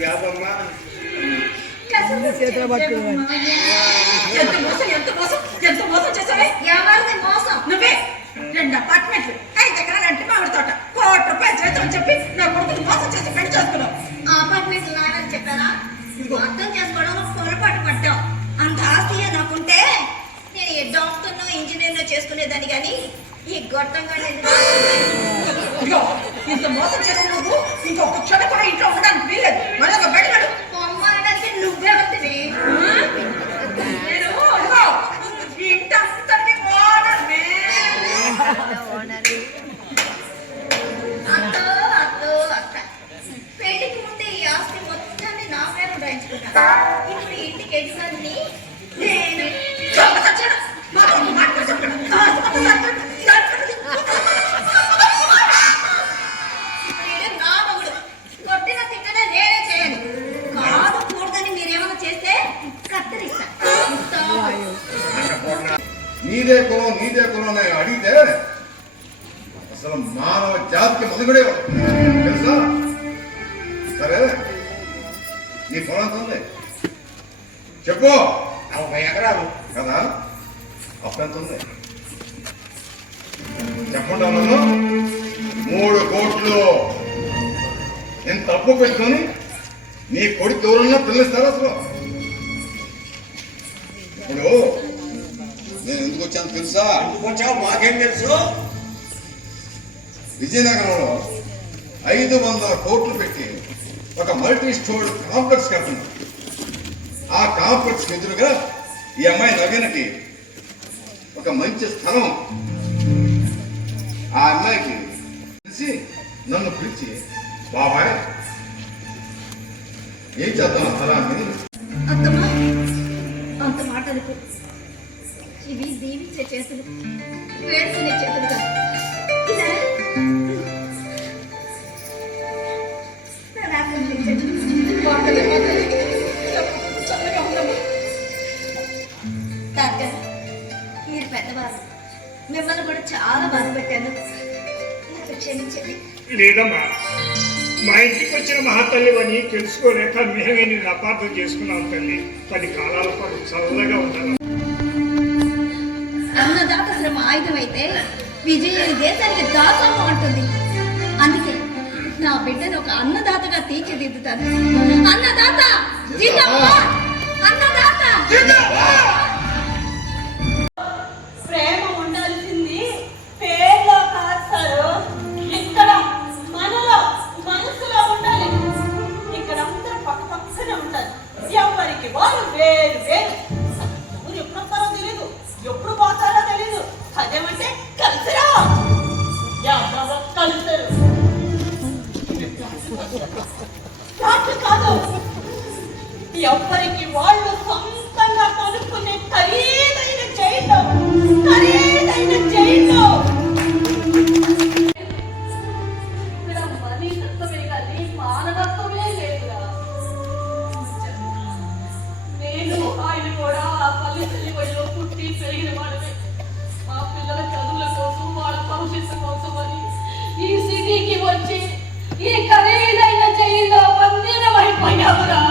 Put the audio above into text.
జాబమ్మా చేతులు పట్టుకోవాలి. ఎంత మోసం చేసావే? ఎవరిది మోసం? నువ్వే. 2 అపార్ట్మెంట్లు, 5 ఎకరాలు అంటే మామిడి తోట, ₹1,00,00,000 చేద్దాం చెప్పి నా కొడుకుని మోసం చేసి పెళ్లి చేసుకున్నావు. ఆ అపార్ట్మెంట్లు నాయనని చెప్పారా? అర్థం చేసుకోవడంలో పొరపాటు పడ్డావు. అంత ఆస్తియే నాకుంటే నేను ఈ డాక్టర్నో ఇంజనీర్నో చేసుకునేదాన్ని కానీ ఈ గొట్టంగా ఇంత మోసం చేసి నువ్వు ఇంకొక క్షణం కూడా ఇంట్లో ఉండడానికి వీల్లేదు. మరొక బయటడు పొమ్మనడానికి నువ్వే వస్తుంది. నేను ఇంటి అంతటికి ఓనర్నే. అత్త పెళ్లికి ముందే ఈ ఆస్తి మొత్తాన్ని నా పేరు ఉడాయించుకున్నా. ఇప్పుడు ఇంటికి ఎదుగుని నేను కొట్టిన తిట్టనే నేనే చేయాలి. కాదు కూడదని మీరేమైనా చేస్తే కత్తిరిస్తా. నీదే కులం అని అడిగితే అసలు మానవ జాతికి మొదలుడే తెలుసా? సరే నీ పొలం ఎంత ఉంది చెప్పు. 40 ఎకరాలు కదా, అప్పుడెంత ఉంది చెప్పండి. నన్ను 3 కోట్లు నేను తప్పు పెట్టుకొని నీ కొడుకు ఎవరన్నా పిల్లనిస్తారా అసలు? ఇప్పుడు నేను ఎందుకు వచ్చాను తెలుసా? వచ్చావు మాకేం తెలుసు? విజయనగరంలో 500 కోట్లు పెట్టి ఒక మల్టీ స్టోర్ కాంప్లెక్స్ కడుతున్నాను. ఆ కాంప్లెక్స్ ఎదురుగా ఈ అమ్మాయి నవీనకి ఒక మంచి స్థలం. ఆ అమ్మాయికి తెలిసి నన్ను పిలిచి బాబాయ్ ఏం చేద్దాం ఆ స్థలాన్ని? అత్తమ్మా అంత మాట అనుకో. ఇవి దీవించే చేతులు, వేడుకునే చేతులు కాదు. మీరు పెద్దవారు, మిమ్మల్ని కూడా చాలా బాధ పెట్టాను. క్షమించండి. లేదమ్మా, మా ఇంటికి వచ్చిన మహాతల్లి అని తెలుసుకోలేక మేమే నేను అపార్థం చేసుకున్నాం తల్లి. 10 కాలాల పాటు చల్లగా ఉన్నాను. అన్నదాత శ్రమ ఆయుధం అయితే విజయ దేశానికి దాసము అంటుంది. అందుకే నా బిడ్డను ఒక అన్నదాతగా తీర్చిదిద్దుతాను. అన్నదాత జిందాబాద్! అన్నదాత ప్రేమ ఉండాల్సింది పేర్లో కాదు సారు, ఇక్కడ మనలో మనసులో ఉండాలి. ఇక్కడ అందరూ పక్క పక్కనే ఉంటారు. ఎవరికి వాళ్ళు వేరు వేరు. ఊరు ఎప్పుడు వస్తారో తెలీదు, ఎప్పుడు పోతారో తెలీదు. అదేమంటే కలిసిరా ఎవరో కలుస్తారు కాదు. ఎవరికి వాళ్ళు సొంతంగా కొనుక్కునే ఖరీదైన జైలు ఇక్కడ మనిషత్వమే కానీ మానవత్వమే లేదురా. నేను ఆయన కూడా ఆ పల్లెటూరి వయలో పుట్టి పెరిగిన వాడమే. మా పిల్లల చదువుల కోసం, వాళ్ళ భవిష్యత్తు కోసం అని ఈ సిటీకి వచ్చి ఈ ఖరీదైన జైల్లో బందీనమైపోయావురా.